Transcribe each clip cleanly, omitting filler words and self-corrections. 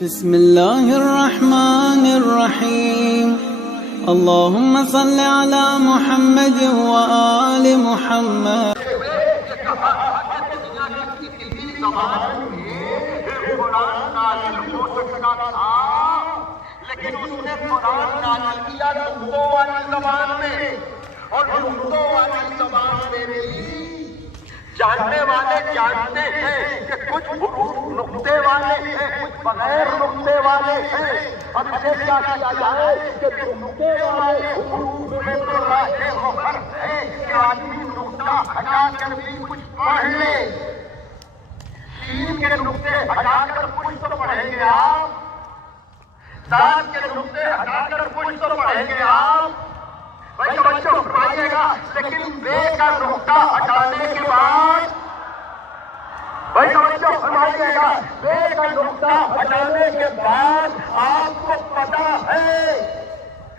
بسم الله الرحمن الرحيم اللهم صل على محمد وآل محمد. لیکن اس نے قرآن نازل کیا نقطوں والی زبان میں، اور نقطوں والی زبان میں بھی جاننے والے جانتے ہیں کہ کچھ حروف نقطے والے ہیں، کچھ بغیر نقطے والے ہیں. اب اسے کیا کیا جائے کہ نقطے والے حروف میں تو راہ مفرد ہے کہ آدمی نقطہ ہٹا کر بھی کچھ پڑھ لے. تین کے نقطے ہٹا کر کچھ تو پڑھیں گے آپ، سات کے نقطے ہٹا کر کچھ تو پڑھیں گے آپ. بھائی بچوں فرمائیے گا، لیکن بے کا نقطہ ہٹانے کے بعد، بھائی بچوں فرمائیے گا، بے کا نقطہ ہٹانے کے بعد آپ کو پتا ہے،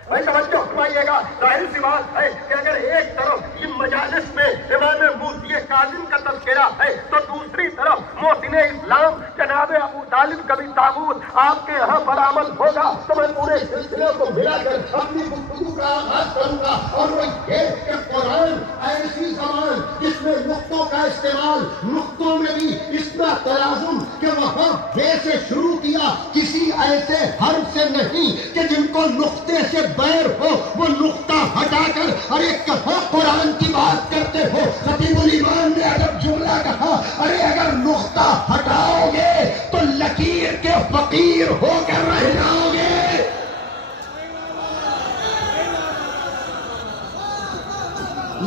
بھائی بچوں فرمائیے گا، ظاہر سی بات ہے کہ اگر ایک طرف ان مجالس میں امام موسی کاظم کا تذکرہ ہے تو دوسری طرف محسن اسلام جناب ابو طالب کا بھی تابوت آپ کے یہاں برآمد ہوگا، تو میں پورے سلسلے کو ملا کر اپنی گفتگو کا آغاز کروں گا. اور وہ یہ کہ قرآن ایسی زبان جس میں نقطوں کا استعمال، نقطوں میں بھی اتنا تلازم کہ وہاں بے سے شروع کیا، کسی ایسے حرف سے نہیں کہ جن کو نقطے سے بیر ہو، وہ نقطہ ہٹا کر ارے کہاں قرآن کی بات کرتے ہو. خطیب الایمان نے اگر جملہ کہا، ارے اگر نقطہ ہٹاؤ گے تو لکیر کے فقیر ہو کر رہ جاؤ گے.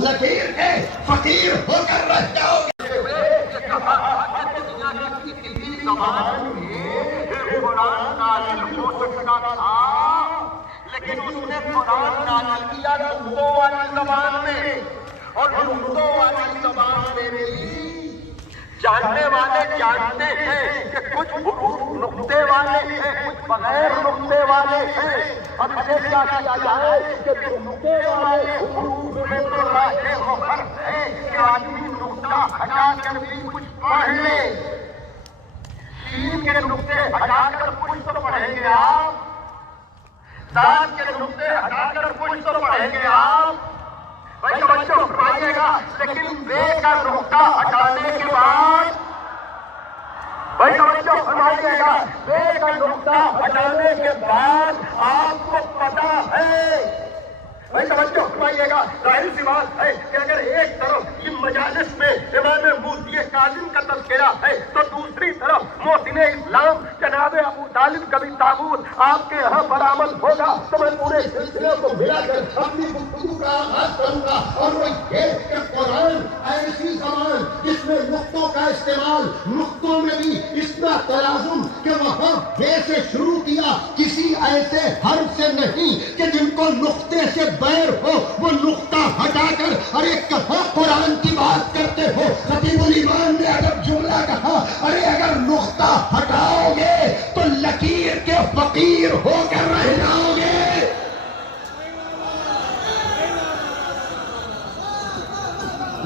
لکیر کے فقیر ہو کر رہ جاؤ گے. لیکن اس نے قرآن نازل کیا نقطوں والی زبان میں، اور نقطوں والی زبان میں بھی جاننے والے جانتے ہیں کہ کچھ حروف نقطے والے ہیں، کچھ بغیر نقطے والے ہیں. اب اسے کیا کیا جائے کہ نقطے والے حروف میں تو راہ مفرد ہے کہ آدمی نقطہ ہٹا کر بھی کچھ پڑھ لے. تین کے نقطے ہٹا کر کچھ تو پڑھیں گے آپ، سات کے نقطے ہٹا کر کچھ تو پڑھیں گے آپ. بھائی بچوں فرمائیے گا، لیکن بے کا نقطہ ہٹانے کے بعد، بھائی بچوں فرمائیے گا، بے کا نقطہ ہٹانے کے بعد آپ کو پتا ہے، بھائی بچوں فرمائیے گا، ظاہر سی بات ہے کہ اگر ایک طرف ان مجالس میں امام موسی کاظم کا تذکرہ ہے تو دوسری طرف محسن اسلام جناب ابو طالب کا بھی تابوت آپ کے یہاں برآمد ہوگا، تو میں پورے سلسلے کو ملا کر اپنی گفتگو کا آغاز کروں گا. اور وہ یہ کہ قرآن ایسی زبان جس میں نقطوں کا استعمال، نقطوں میں بھی اتنا تلازم کہ وہاں بے سے شروع کیا، کسی ایسے حرف سے نہیں کہ جن کو نقطے سے بیر ہو، وہ نقطہ ہٹا کر ارے کہاں قرآن کی بات کرتے ہو. خطیب الایمان نے اگر جملہ کہا، ارے اگر نقطہ ہٹاؤ گے تو لکیر کے فقیر ہو کر رہ جاؤ گے.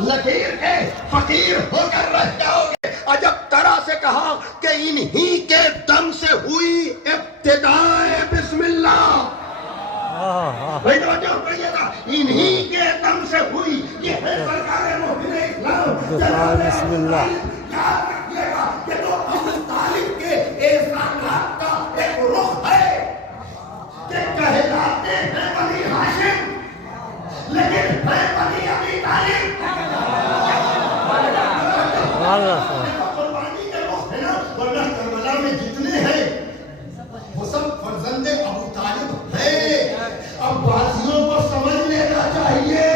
لکیر کے فقیر ہو کر رہ جاؤ گے. عجب طرح سے کہا کہ انہی کے دم سے ہوئی ابتدائے بسم اللہ. بھائی توجہ کریے گا، انہی کے دم سے ہوئی، یہ ہے سرکار محسن اسلام بسم اللہ. یاد رکھیے گا کہ جو ابو طالب کے احسانات کا ایک رخ ہے کہ کہلاتے ہیں بنی ہاشم لیکن ہے بنی ابی طالب. قربانی کے رخ ہے نا، ورنہ کربلا میں جتنے ہیں وہ سب فرزند ابو طالب ہے. اب بازیوں کو سمجھ لینا چاہیے.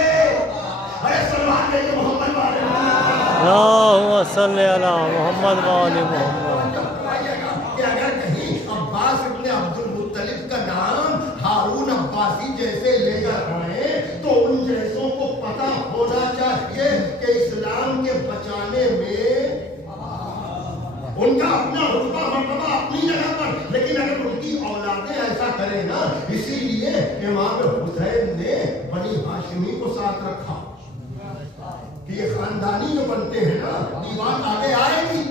ارے سلمان علیہ محمد والے اللہم صلی علی محمد والے محمد. کہ اگر کہیں عباس ابن عبد المطلب کا نام ہارون عباسی جیسے لے کر آئے تو ان جیسوں کو پتا ہونا چاہیے کہ اسلام کے بچانے میں ان کا اپنا رتبہ مرتبہ اپنی جگہ پر، لیکن اگر ان کی اولادیں ایسا کریں نا، اسی لیے امام حسین نے بنی ہاشمی کو ساتھ رکھا کہ یہ خاندانی جو بنتے ہیں نا، دیوان آگے آئے گی،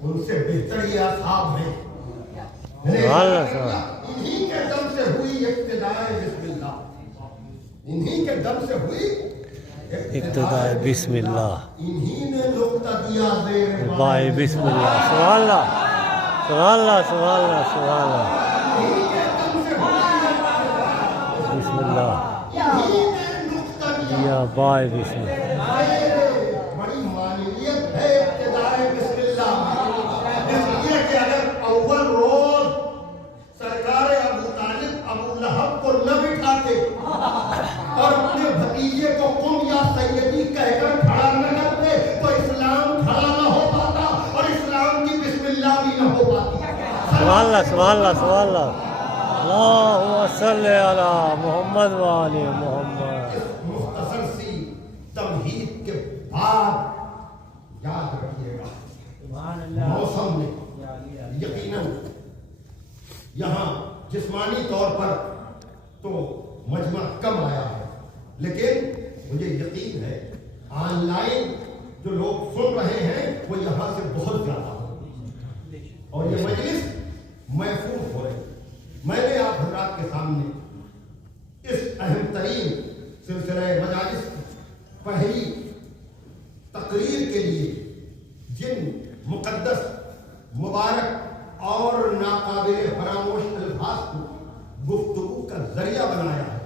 ان سے بہتر یہ اصحاب ہیں. انہی کے دم سے ہوئی ابتدائے بسم اللہ، انہی کے دم سے ہوئی ابتدائے بسم اللہ، انہی نے نقطہ دیا زیر بائے بسم اللہ، سبحان اللہ سبحان اللہ سبحان اللہ سبحان اللہ، بسم اللہ دیا بائے بسم اللہ۔ بڑی معنویت ہے ابتدائے بسم اللہ، اس لیے کہ اگر اول روز سرکار ابو طالب ابو لہب کو نہ بٹھاتے اور اپنے بھتیجے کو قم یا سیدی کہہ کر کھڑا نہ کرتے تو اسلام کھڑا نہ ہو پاتا اور اسلام کی بسم اللہ بھی نہ ہو پاتی۔ سبحان اللہ سبحان اللہ سبحان اللہ، اللہم صلی علی محمد وآل محمد۔ اس مختصر سی تمہید کے بعد یاد رکھیے گا موسم میں یقیناً یہاں جسمانی طور پر تو مجمع کم آیا ہے، لیکن مجھے یقین ہے آن لائن جو لوگ سن رہے ہیں وہ یہاں سے بہت زیادہ ہو اور یہ مجلس محفوظ ہو رہی۔ میں نے آپ حضرات کے سامنے اس اہم ترین سلسلہ مجالس کی پہلی تقریر کے لیے جن مقدس مبارک اور ناقابل فراموش الفاظ کو گفتگو کا ذریعہ بنایا ہے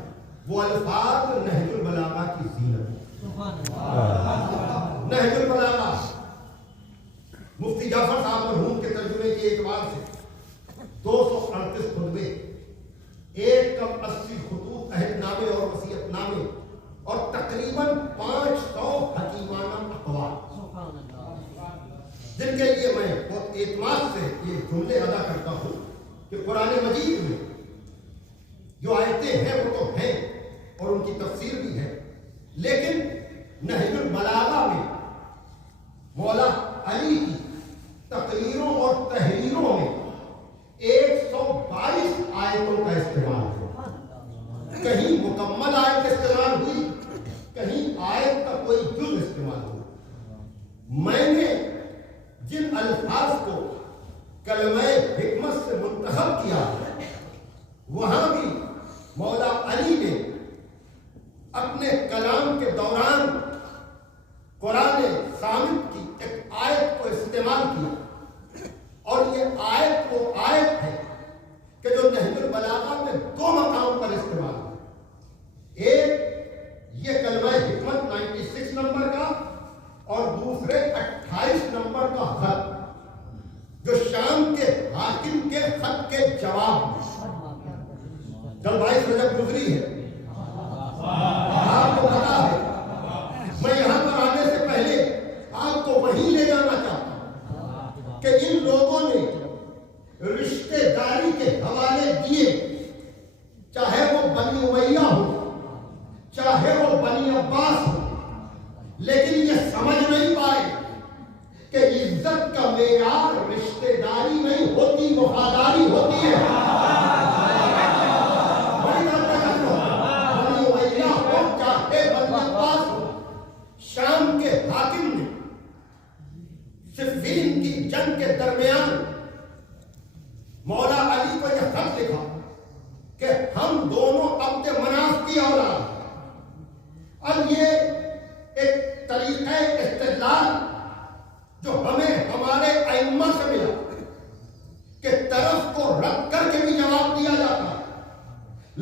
وہ الفاظ نہج البلاغہ کی زینت۔ نہج البلاغہ مفتی جعفر صاحب مرحوم کے ترجمے کے اعتبار سے 238 خطبے، 180 خطوط عہد نامے اور وصیت نامے اور تقریباً 500 حکیمانہ اقوال، جن کے لیے میں بہت اعتماد سے یہ جملے ادا کرتا ہوں کہ قرآن مجید میں جو آیتیں ہیں وہ تو ہیں اور ان کی تفسیر بھی ہے، لیکن نہج البلاغہ میں مولا علی کی تقریروں اور تحریروں میں 122 آیتوں کا استعمال ہے۔ کہیں مکمل آیت استعمال ہوئی، کہیں آیت کا کوئی جز استعمال ہوا۔ میں نے جن الفاظ کو کلمہ حکمت سے منتخب کیا وہاں بھی مولا علی نے اپنے کلام کے دوران قرآن صامت کی ایک آیت کو استعمال کیا، اور یہ آیت وہ آیت ہے کہ جو نہج البلاغہ میں 2 مقام پر استعمال ہے۔ ایک یہ کلمہ حکمت 96 نمبر کا اور دوسرے 28 نمبر کا خط جو شام کے حاکم کے خط کے جواب میں جب 22 رجب گزری ہے، آپ کو پتا ہے میں یہاں پر آنے سے پہلے آپ کو وہیں لے جانا چاہتا ہوں کہ ان لوگوں نے رشتہ داری کے حوالے دیے، چاہے وہ بنی امیہ ہو چاہے وہ بنی عباس ہو، لیکن یہ سمجھ نہیں پائے کہ عزت کا معیار رشتہ داری نہیں ہوتی، وفاداری ہوتی ہے۔ بنی امیہ ہو چاہے بنی عباس ہو، شام کے حاکم نے صفین کی جنگ کے درمیان مولا علی کو یہ خط لکھا کہ ہم دونوں عبد مناف کی اولاد۔ اب یہ ایک طریقہ استدلال جو ہمیں ہمارے ائمہ سے ملا کہ طرف کو رد کر کے بھی جواب دیا جاتا،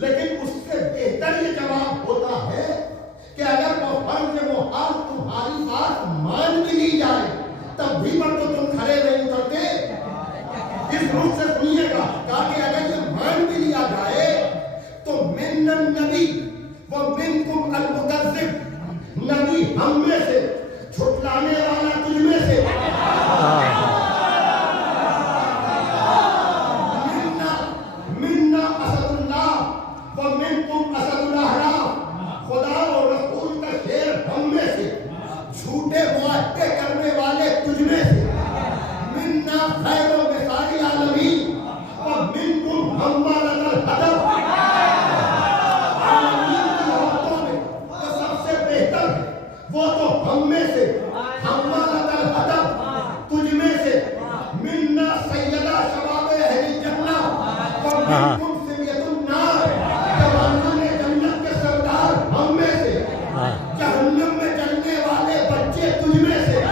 لیکن اس سے بہتر یہ جواب ہوتا ہے کہ اگر وہ فرض محال تمہاری بات مان بھی لی جائے تب بھی پر تو تم کھڑے نہیں اترتے۔ اس روح سے سنیے گا تاکہ اگر یہ مان بھی لیا جائے تو من النبی ومنکم المکذب، نبی ہم میں سے، جھٹلانے والا تجھ میں سے، منا اسد اللہ ومنکم اسد الاحراف، خدا اور رسول کا شیر ہم میں سے، جھوٹے معاہدے کرنے والے تجھ میں سے، منا خیر و مثال العالمین ومنکم حمالۃ الحطب، عالمین کی عورتوں میں جو سب سے بہتر ہے وہ تو ہم میں سے حمالۃ ومنکم سمیۃ النار، جوانان جنت کے سردار ہم میں سے، جہنم میں جلنے والے بچے تجھ میں سے۔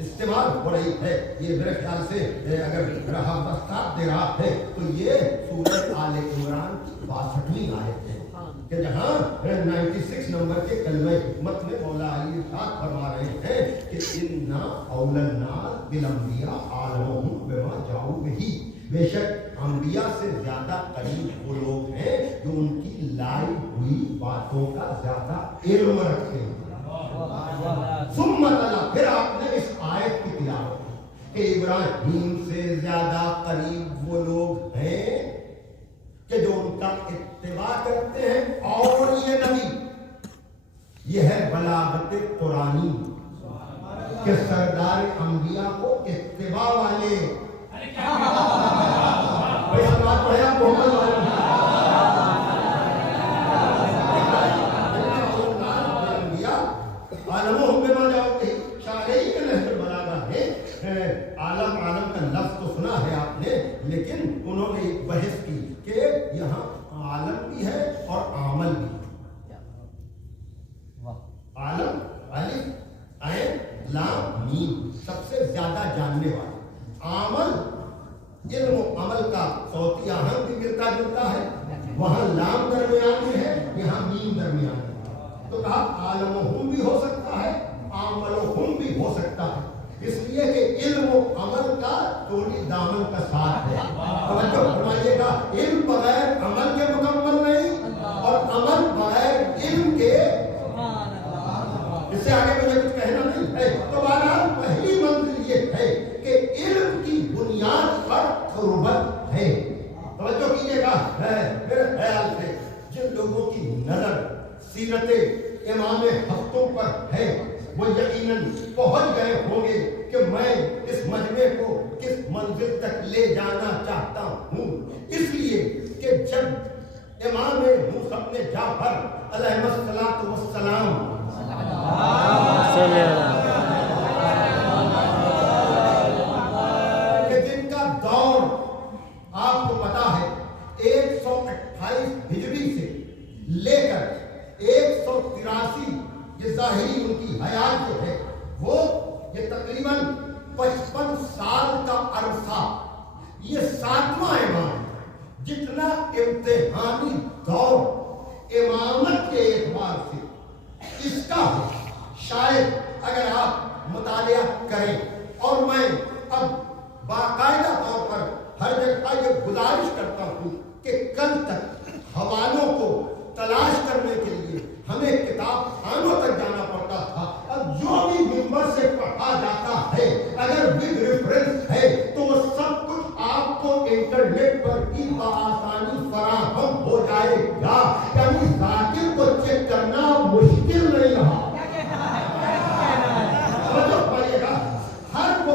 استعمال ہو رہی ہے، یہ میرے خیال سے اگر رہا بستاب دے رہا ہے تو یہ سورہ آل عمران کی 62ویں آیت ہے کہ جہاں 96 نمبر کے کلمہ حکمت میں مولا علی ارشاد فرما رہے ہیں کہ اِنَّا أَوْلَى النَّاسِ بِالْأَنْبِيَاءِ أَعْلَمُهُم بِمَا جَاءُوا بِهِ، بے شک انبیاء سے زیادہ قریب وہ لوگ ہیں جو ان کی لائی ہوئی باتوں کا زیادہ علم رکھتے ہیں۔ ثم تلا، پھر آپ نے اس آیت کی تلاوت کہ ابراہیم سے زیادہ قریب وہ لوگ ہیں کہ جو ان کا اتباع کرتے ہیں، اور یہ نبی، یہ ہے بلاغت قرآنی کہ سردار انبیاء کو اتباع والے بات پڑھے آپ محمد والے عالموں بما جاؤ شاعری کے نہج البلاغہ ہے، عالم عالم کا لفظ تو سنا ہے آپ نے، لیکن انہوں نے ایک بحث کی کہ یہاں عالم بھی ہے اور عامل بھی ہے۔ عالم الف عین لام میم، سب سے زیادہ جاننے والا۔ عامل علم و عمل کا صوتی آہنگ بھی ملتا جلتا ہے، وہاں لام درمیان میں ہے، یہاں میم درمیان میں، تو کہا عالمہم بھی ہو سکتا ہے، عاملہم بھی ہو سکتا ہے، اس لیے کہ علم و عمل کا چولی دامن کا ساتھ ہے۔ توجہ فرمائیے گا، علم بغیر عمل کے مکمل نہیں، اور عمل بغیر علم کے، اس سے آگے مجھے کچھ کہنا نہیں ہے۔ تو بہرحال پہلی منزل یہ ہے کہ علم کی بنیاد پر تربت ہے۔ توجہ کیجیے گا، میرے خیال سے جن لوگوں کی نظر سیرت امام ہفتوں پر ہے وہ یقیناً پہنچ گئے ہوں گے کہ میں اس مجمع کو کس منزل تک لے جانا چاہتا ہوں، اس لیے کہ جب امام موسیٰ ابن جعفر علیہ الصلوۃ والسلام کہ جن کا دور آپ کو پتا ہے 128 ہجری سے لے کر 183 یہ ظاہری ان کی حیات جو ہے، وہ یہ تقریباً 55 سال کا عرصہ، یہ 7واں امام، جتنا امتحانی دور امامت کے اعتبار سے اس کا شاید اگر آپ مطالعہ کریں، اور میں اب باقاعدہ طور پر ہر جگہ یہ گزارش کرتا ہوں کہ کل تک حوالوں کو تلاش کرنے کے لیے ہمیں کتاب خانوں تک جانا پڑتا تھا، اب جو بھی ممبر سے پڑھا جاتا ہے اگر ود ریفرنس ہے تو وہ سب کچھ آپ کو انٹرنیٹ پر بھی بآسانی فراہم ہو جائے گا، یعنی ذاکر کو چیک کرنا مشکل نہیں رہا۔ ہر وہ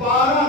12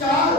4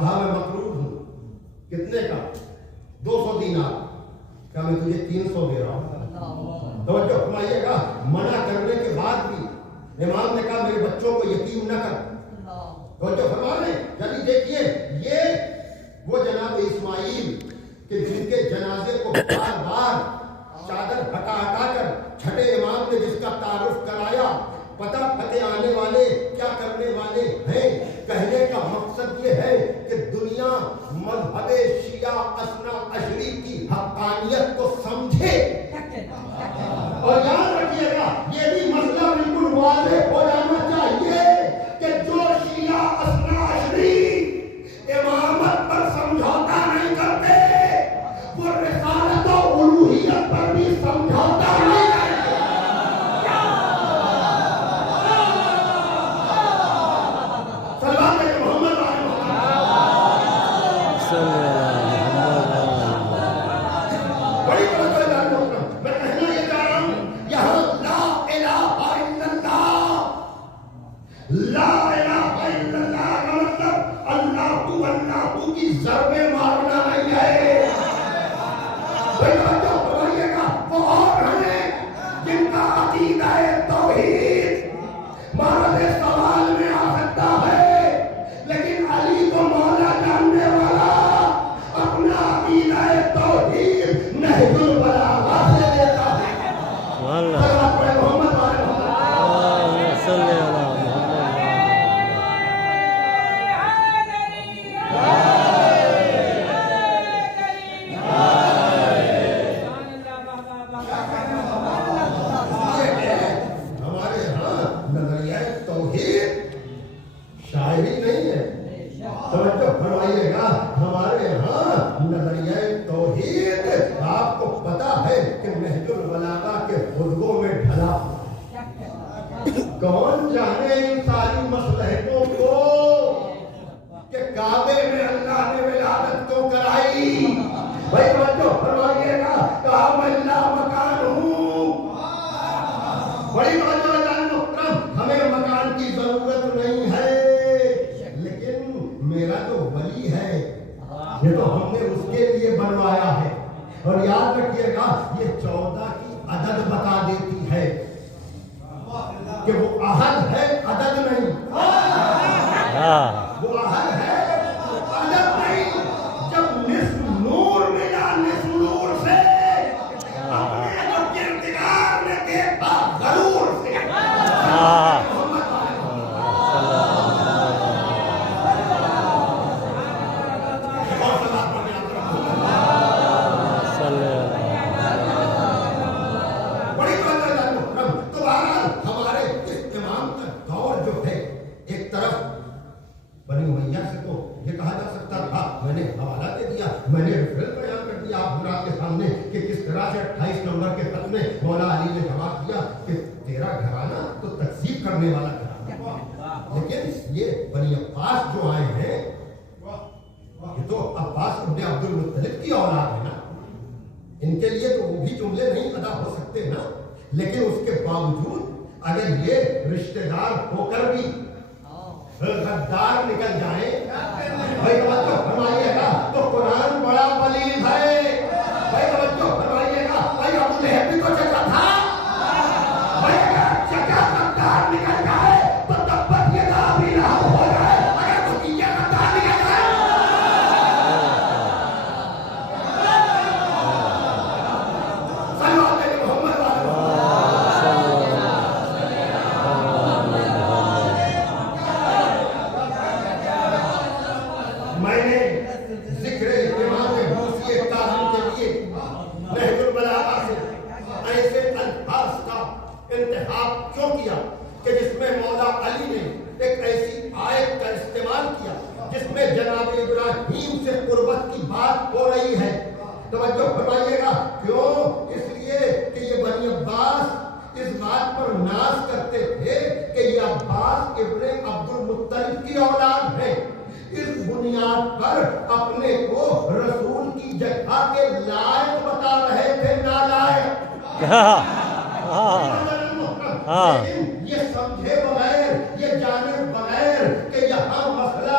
کہا میں مقروض ہوں. کتنے کا؟ 200 دینار. کہا میں تجھے 300 دے رہا ہوں. توجہ فرمائیے گا. منع کرنے کے بعد بھی امام نے کہا میرے بچوں کو یتیم نہ کر. توجہ فرما رہے ہیں. یعنی دیکھیے یہ وہ جناب اسماعیل کہ جن کے جنازے کو بار بار چادر ہٹا ہٹا کر چھٹے امام نے جس کا تعارف کرایا. پتہ آنے والے کیا کرنے والے ہیں. کہنے کا مقصد یہ ہے کہ دنیا مذہب شیعہ اثنا عشری کی حقانیت کو سمجھے. اور یاد رکھیے گا یہ بھی مسئلہ بالکل واضح ہو جانا چاہیے کہ جو شیعہ اثنا عشری امامت پر سمجھوتا نہیں کرتے وہ رسالت و الوہیت پر بھی سمجھوتا نہیں کرتے. کون جانے ان ساری مصلحتوں کو کہ کعبے میں اللہ نے ولادت کو کرائی. بھائی توجہ فرمائیے گا. کہا میں لا مکان ہوں. بڑی محترم ہمیں مکان کی ضرورت نہیں ہے لیکن میرا جو ولی ہے یہ تو ہم نے اس کے لیے بنوایا ہے. اور یاد رکھیے گا یہ 14 کی عدد بتا دیتی ہے کہ وہ عہد ہے عدد نہیں. وہ عہد ہے عدد نہیں. جب نصف نور ملا نصف نور سے اپنے جو کردگار نے دیکھا غرور سے. میں نے ریفرنس بیان کر دیا آپ حضرات کے سامنے کہ کس طرح سے 28 نمبر کے خط میں مولا علی نے جواب دیا کہ تیرا گھرانہ تو تکذیب کرنے والا گھرانہ. لیکن یہ بنی عباس جو آئے ہیں یہ تو عباس ابن عبد المطلب کی اولاد ہے نا. ان کے لیے تو وہ بھی جملے نہیں ادا ہو سکتے نا. لیکن اس کے باوجود اگر یہ رشتہ دار ہو کر بھی غدار نکل جائیں بھائی توجہ فرمائیے گا تو قرآن بڑا بلیغ ہے. بھائی توجہ فرمائیے گا. بھائی ابو لہب بھی تو چچا تھا. بھائی اگر چچا غدار نکل جائے تو تبت یہ بھی لہب ہو جائے. اگر بھتیجا غدار نکل جائے صلوات محمد میں نے ذکر امام موسی کاظم کے لیے نہج البلاغہ سے ایسے الفاظ کا انتخاب کیوں کیا کہ جس میں مولا علی نے ایک ایسی آیت کا استعمال کیا جس میں جناب ابراہیم سے قربت کی بات ہو رہی ہے. توجہ فرمائیے گا. کیوں؟ اس لیے کہ یہ بنی عباس اس بات پر ناز کرتے تھے کہ یہ عباس ابن عبد المطلب کی اولاد ہے. اس بنیاد پر اپنے کو رسول کی جگہ کے لائق بتا رہے تھے نالائق. یہ سمجھے بغیر یہ جانے بغیر کہ یہاں مسئلہ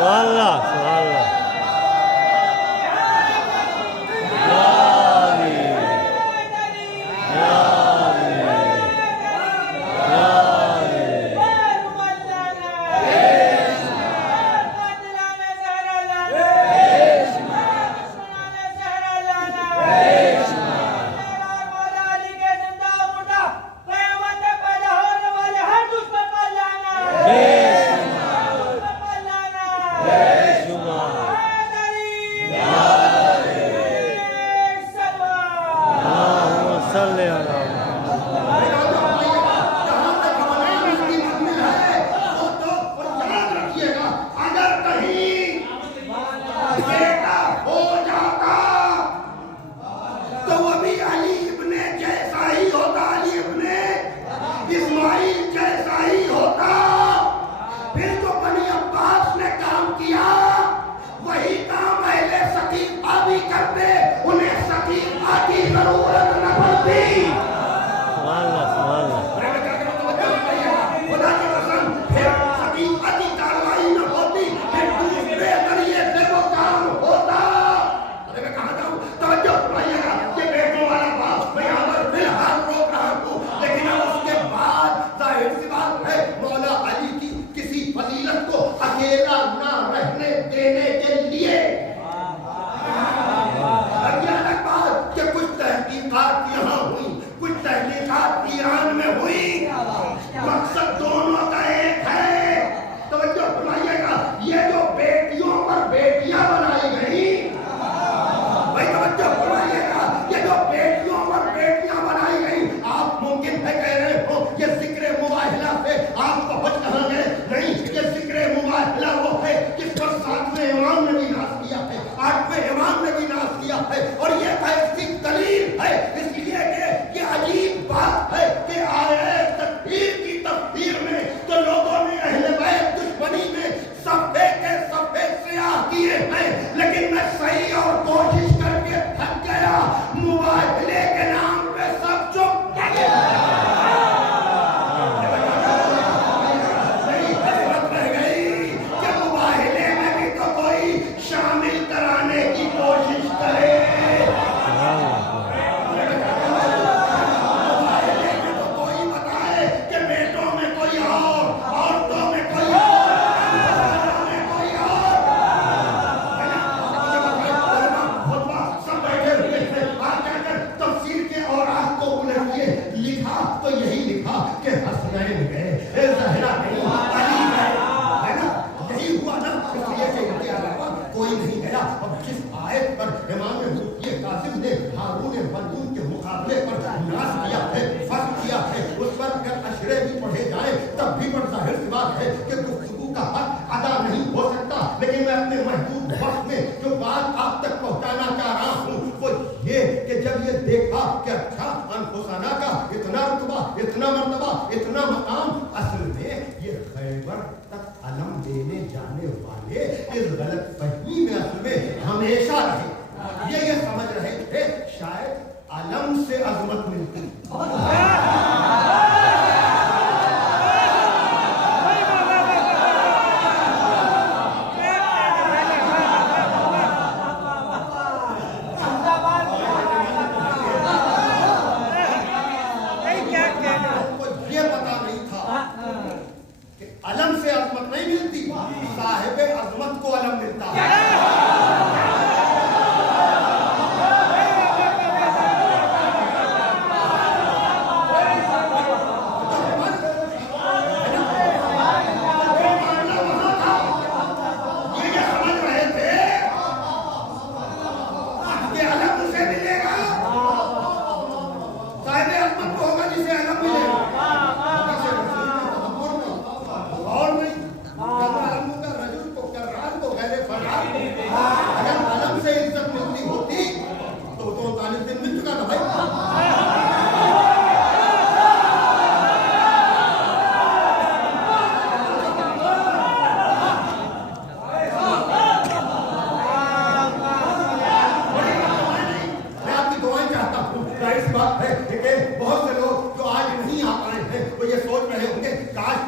سبحان اللہ سبحان اللہ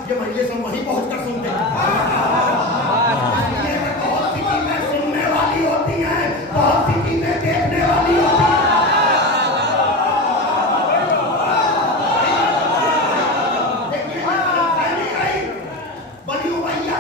یہ مجلس ہم وہیں پہنچ کر سنتے ہیں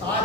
7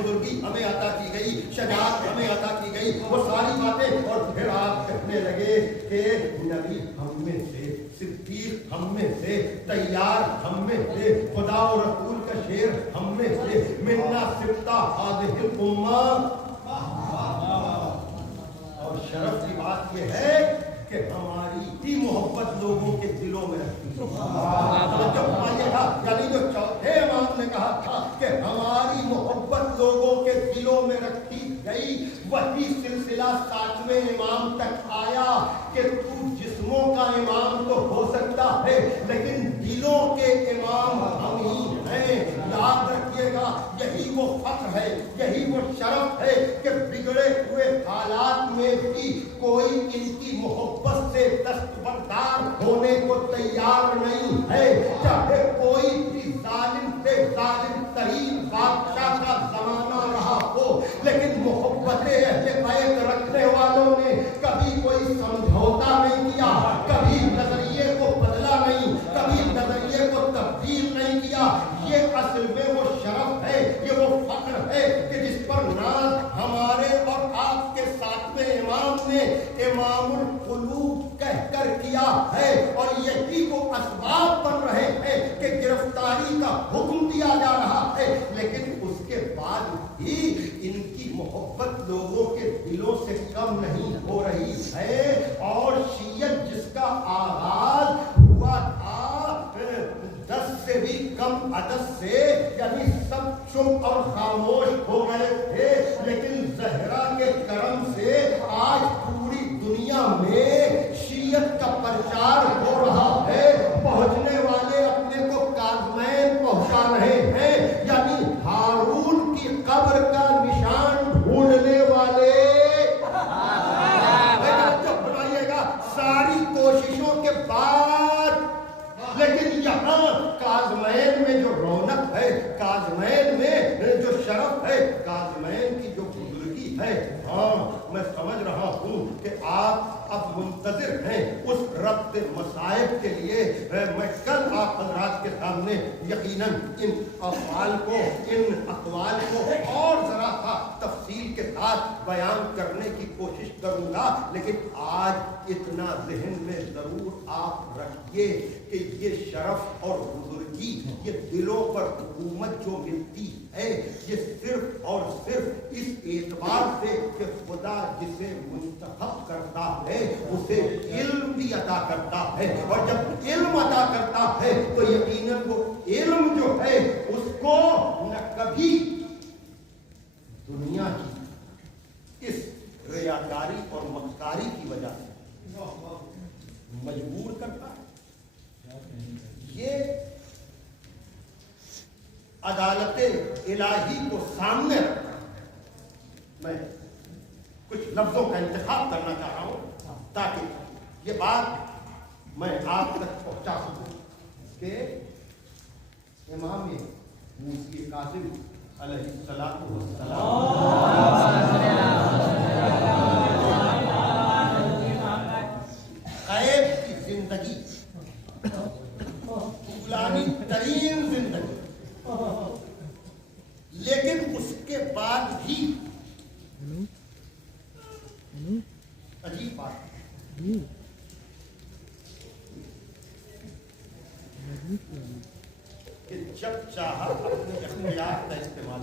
بزرگی ہمیں عطا کی گئی، شجاعت ہمیں عطا کی گئی، وہ ساری باتیں. اور پھر آپ کہنے لگے کہ نبی ہم میں سے، صدیق ہم میں سے، تیار ہم میں سے، خدا و رسول کا شیر ہم میں سے، منا سبتا ہذہ الامہ. اور شرف کی بات یہ ہے کہ ہماری ہی محبت لوگوں کے دلوں میں رکھتی ہے. یعنی جو چوتھے امام نے کہا تھا کہ ہماری محبت لوگوں کے دلوں میں رکھی گئی، وہی سلسلہ 7ویں امام تک آیا کہ تو جسموں کا امام تو ہو سکتا ہے لیکن دلوں کے امام ہم ہی ہیں. یاد رکھیے گا، یہی وہ فخر ہے، یہی وہ شرف ہے کہ بگڑے ہوئے حالات میں بھی کوئی ان کی محبت سے دستبردار ہونے کو تیار نہیں ہے. چاہے کوئی بھی ظالم سے ظالم ترین بادشاہ کا زمانہ رہا ہو، لیکن محبت اہل بیت رکھنے والوں نے کبھی کوئی سمجھوتا نہیں کیا، کبھی نظریے کو بدلا نہیں، کبھی نظریے کو تبدیل نہیں کیا. یہ اصل میں وہ شرف ہے، یہ وہ فخر ہے کہ جس پر ناز ہمارے اور آپ کے 7ویں امام نے امام القلوب کہہ کر کیا ہے. اور یہی وہ اسباب بن رہے ہیں کہ گرفتاری کا حکم دیا جا رہا ہے، لیکن اس کے بعد بھی ان کی محبت لوگوں کے دلوں سے کم نہیں ہو رہی ہے. اور شیعت جس کا آغاز ہوا تھا 10 سے بھی کم عدد سے، یعنی سب چپ اور خاموش ہو گئے تھے، لیکن زہرا کے کرم سے آج پوری دنیا میں شیعت کا پرچار ہو رہا ہے. پہنچنے والے اپنے کو کاظمین پہنچا رہے ہیں، یعنی ہارون کی قبر کا نشان ڈھونڈنے والے. بنائیے گا ساری کوششوں کے بعد، لیکن یہاں کاظمین میں جو رونق ہے، کاظمین میں جو شرف ہے، کاظمین کی جو بزرگی ہے. ہاں میں سمجھ رہا ہوں کہ آپ اب منتظر ہیں اس ربط مصائب کے لیے. میں کل آپ حضرات کے سامنے یقیناً ان افعال کو، ان اقوال کو اور ذرا سا تفصیل کے ساتھ بیان کرنے کی کوشش کروں گا، لیکن آج اتنا ذہن میں ضرور آپ رکھیے کہ یہ شرف اور بزرگی، یہ دلوں پر حکومت جو ملتی ہے، یہ صرف اور صرف اس اعتبار سے کہ خدا جسے منتخب کرتا ہے اسے علم بھی عطا کرتا ہے، اور جب علم عطا کرتا ہے تو یقیناً وہ علم جو ہے اس کو نہ کبھی دنیا کی اس ریاکاری اور مکاری کی وجہ سے مجبور کرتا ہے. یہ عدالت الہی کو سامنے رکھتا ہے. میں کچھ لفظوں کا انتخاب کرنا چاہ رہا ہوں تاکہ یہ بات میں آپ تک پہنچا سکوں کہ امام موسی کاظم علیہ الصلوۃ والسلام غیب کی زندگی، طولانی ترین زندگی، لیکن اس کے بعد بھی عجیب بات کہ جب چاہا اپنے اختیار کا استعمال،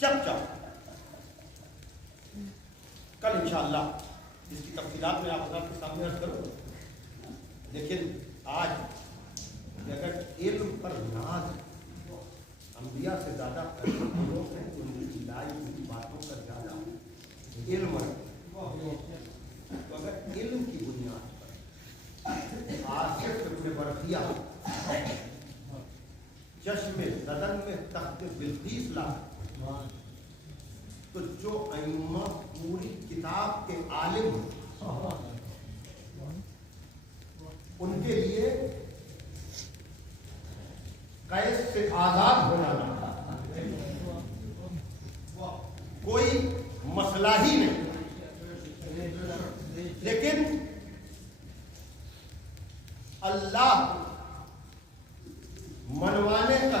جب چاہا. کل انشاءاللہ اس کی تفصیلات میں آپ حضرات کے سامنے عرض کروں. لیکن آج اگر علم پر ناز انبیاء سے زیادہ لوگ ہیں، ان کی لائی ہوئی باتوں کا زیادہ علم ہے، تو اگر علم کی بنیاد پر آصف ابن برقیہ چشم زدن میں تخت بلقیس لا، تو جو ائمہ پوری کتاب کے عالم ان کے لیے قید سے آزاد ہونا کوئی مسئلہ ہی نہیں. لیکن اللہ منوانے کا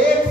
1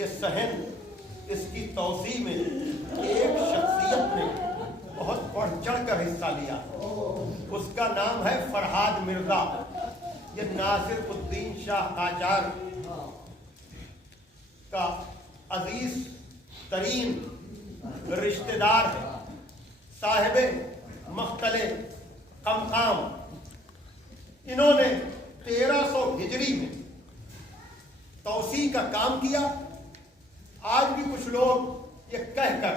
یہ صحن اس کی توسیع میں ایک شخصیت نے بہت بڑھ چڑھ کر حصہ لیا. اس کا نام ہے فرہاد مرزا. یہ ناصر الدین شاہ قاجار کا عزیز ترین رشتہ دار ہے، صاحب مختلع قمقام. انہوں نے 1300 ہجری میں توسیع کا کام کیا. آج بھی کچھ لوگ یہ کہہ کر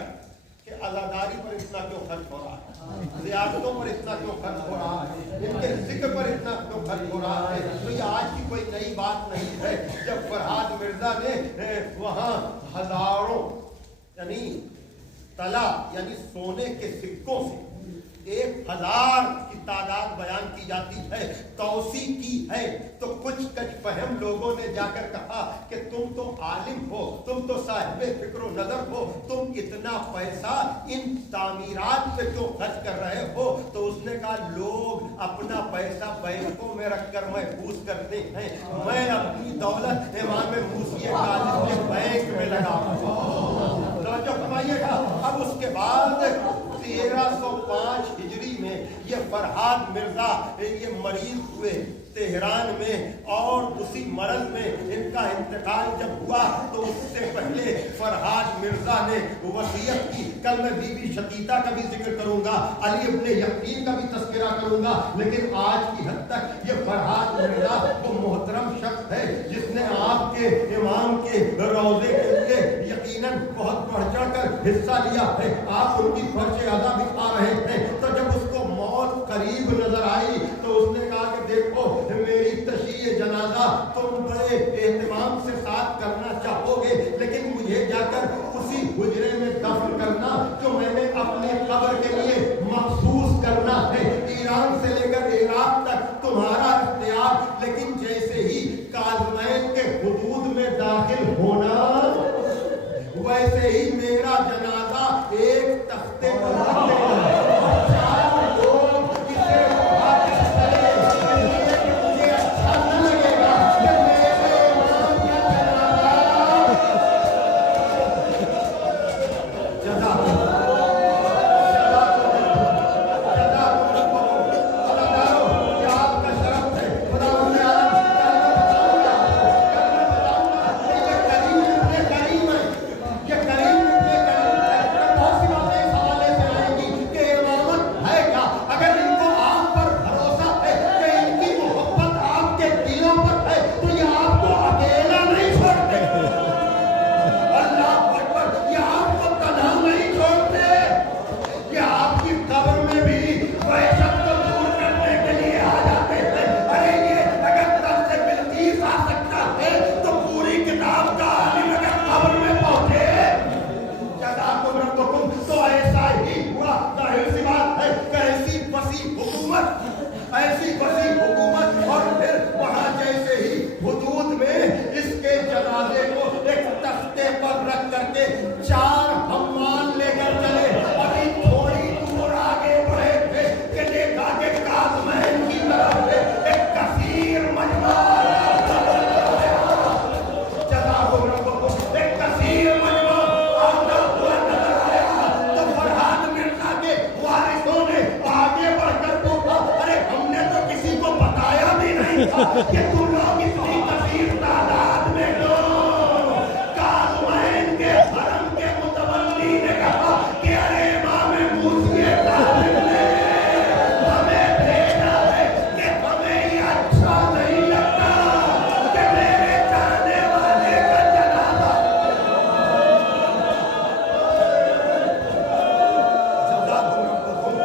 کہ عزاداری پر اتنا کیوں خرچ ہو رہا ہے، زیارتوں پر اتنا کیوں خرچ ہو رہا ہے، ان کے ذکر پر اتنا کیوں خرچ ہو رہا ہے، تو یہ آج کی کوئی نئی بات نہیں ہے. جب فرہاد مرزا نے وہاں ہزاروں یعنی طلا یعنی سونے کے سکوں سے 1000 کی تعداد بیان کی جاتی ہے توسیع کی ہے، تو کچھ فہم لوگوں نے جا کر کہا کہ تم تو عالم ہو، تم تو صاحب فکر و نظر ہو، تم اتنا پیسہ ان تعمیرات پہ کیوں خرچ کر رہے ہو؟ تو اس نے کہا لوگ اپنا پیسہ بینکوں میں رکھ کر محفوظ کرتے ہیں، میں اپنی دولت امام موسی کاظم کے بینک میں لگا ہوں. توجہ فرمائیے گا. اب اس کے بعد 1305 ہجری میں یہ فرہاد مرزا یہ مریض ہوئے تہران میں، اور اسی مرض میں ان کا انتقال جب ہوا تو اس سے پہلے فرہاد مرزا نے وصیت کی. کل میں بی بی شتیتا کا بھی ذکر کروں گا، علی ابن یقین کا بھی تذکرہ کروں گا، لیکن آج کی حد تک یہ فرہاد مرزا وہ محترم شخص ہے جس نے آپ کے امام کے روضے کے لیے یقیناً بہت بڑھ چڑھ کر حصہ لیا ہے. آپ ان کی فرش ادا بھی آ رہے تھے، تو جب اس کو موت قریب نظر آئی تو اس نے کہا کہ دیکھو میری تشییع جنازہ تم بڑے اہتمام سے ساتھ کرنا چاہو گے، لیکن مجھے جا کر اسی حجرے میں دفن کرنا جو میں نے اپنے قبر کے لیے مخصوص کرنا ہے. ایران سے لے کر عراق تک تمہارا اختیار، لیکن جیسے ہی کاظمین کے حدود میں داخل ہونا ویسے ہی میرا جنازہ ایک تختے پر رکھ دینا. کہ تم لوگ اتنی کثیر تعداد میں ہو. کاظمین کے حرم کے متولی نے کہا کہ ارے امام موسی کاظم نے ہمیں بھیجا ہے کہ ہمیں یہ اچھا نہیں لگتا کہ میرے جانے والے کا جنازہ جزاکم ربکم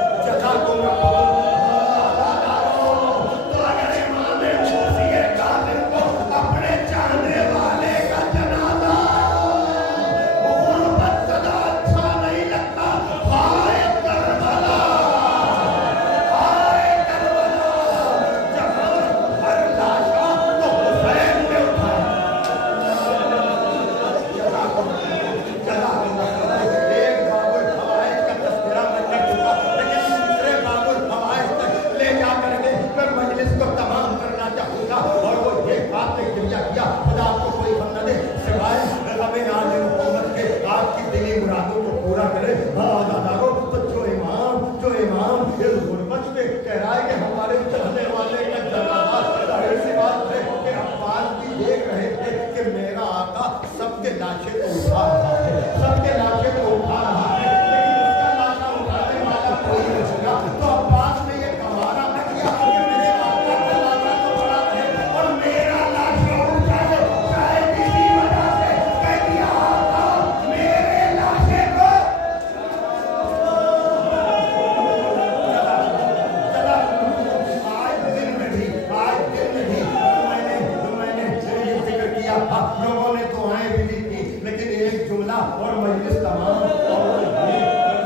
اور مجلس تمام اور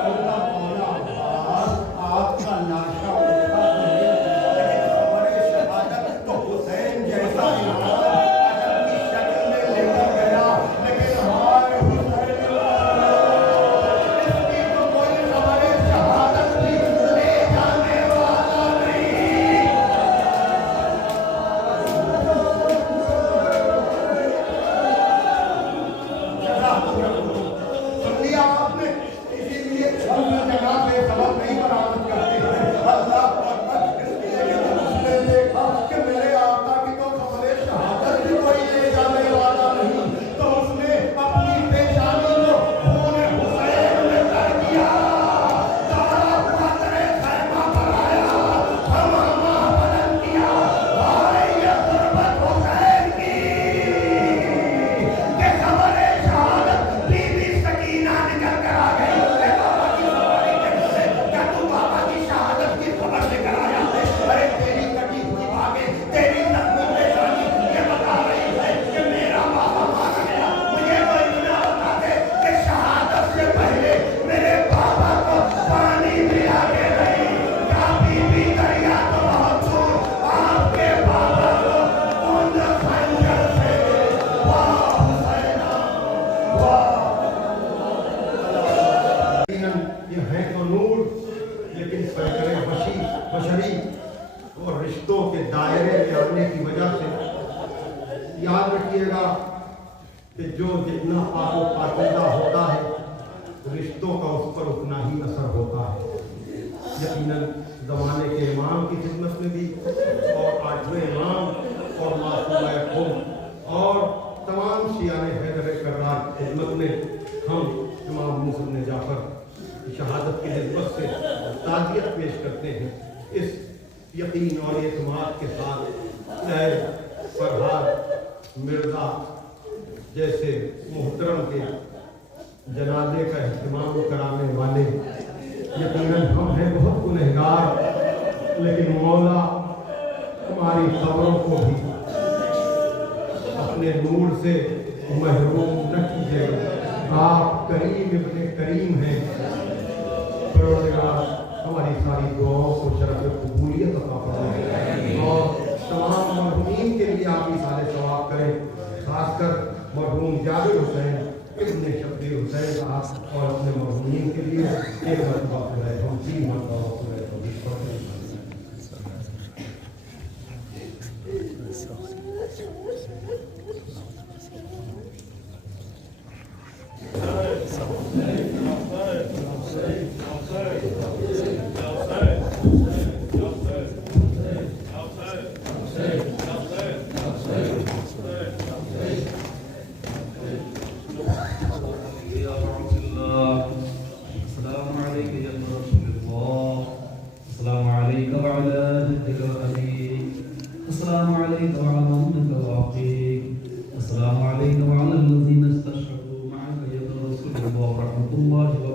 اللہ مولا عباس آپ کا لاشا اٹھا لیکن خبر شہادت تو حسین جیسا عجب کی شکل میں لے کر گیا لیکن ہمارے حسین اس کی تو کوئی خبر شہادت بھی لے جانے والا نہیں. سن لیا آپ نے اسی لیے ہم جگہ پہ سبق نہیں برآمد کرتے ہیں. اللہ اکبر. اس لیے کہ جب اس نے دیکھا کہ میرے آقا کی تو خبر شہادت بھی کوئی لے جانے والا نہیں تو اس نے اپنی پیشانی کو خون حسین میں کر دیا. داڑا پاتر خیمہ پر آیا ہمامہ بلند کیا بھائی یہ غربت حسین کی کہ خبر شہادت بی بی سکینہ نکل کر آ گئی. اے بابا کی سواری کہتے ہیں کیا تو بابا کی شہادت کی خبر لے کر آیا ہے؟ ارے تیری کٹی ہوئی بھاگیں تیری زخمی پیشانی یہ بتا رہی ہے کہ میرا بابا مار گیا. مجھے وہ اتنا بتا دے کہ شہادت سے پہلے میرے بابا کو پانی ملا کے نہیں کیا بی بی دریا تو بہت دور آپ کے بابا کو ان خنجر سے. واہ حسینہ واہ. یہ ہے تو نور لیکن پیکر بشری اور رشتوں کے دائرے میں آنے کی وجہ سے یاد رکھیے گا کہ جو جتنا پاک و پاکیزہ ہوتا ہے رشتوں کا اس پر اتنا ہی اثر ہوتا ہے. یقیناً زمانے کے امام کی خدمت میں بھی اور آٹھویں امام اور معصومہ خم اور تمام شیعہ حیدر کرار کی خدمت میں ہم امام موسیٰ بن جعفر کی شہادت کی نسبت سے تعزیت پیش کرتے ہیں. اس یقین اور اعتماد کے ساتھ اے فرحاد مرزا جیسے محترم کے جنازے کا اہتمام کرانے والے یقیناً ہم ہیں بہت گنہگار لیکن مولا ہماری قبروں کو بھی اپنے نور سے محروم نہ کیجیے. آپ کریم ابن کریم ہیں. پروردگار ہماری ساری دعاؤں کو شرف قبولیت عطا فرمائے اور تمام مرحومین کے لیے آپ اِصالِ ثواب کریں. خاص کر مرحوم جابر حسین ابن شبیر حسین صاحب اور اپنے مرحومین کے لیے ایک مرتبہ پڑھائے. ہم 3 مرتبہ پڑھائے تو بھی پڑھتے ہیں. السلام عليك وعلى أمك وأخيك. السلام عليك وعلى الذين استشهدوا معك يا رسول الله ورحمة الله وبركاته.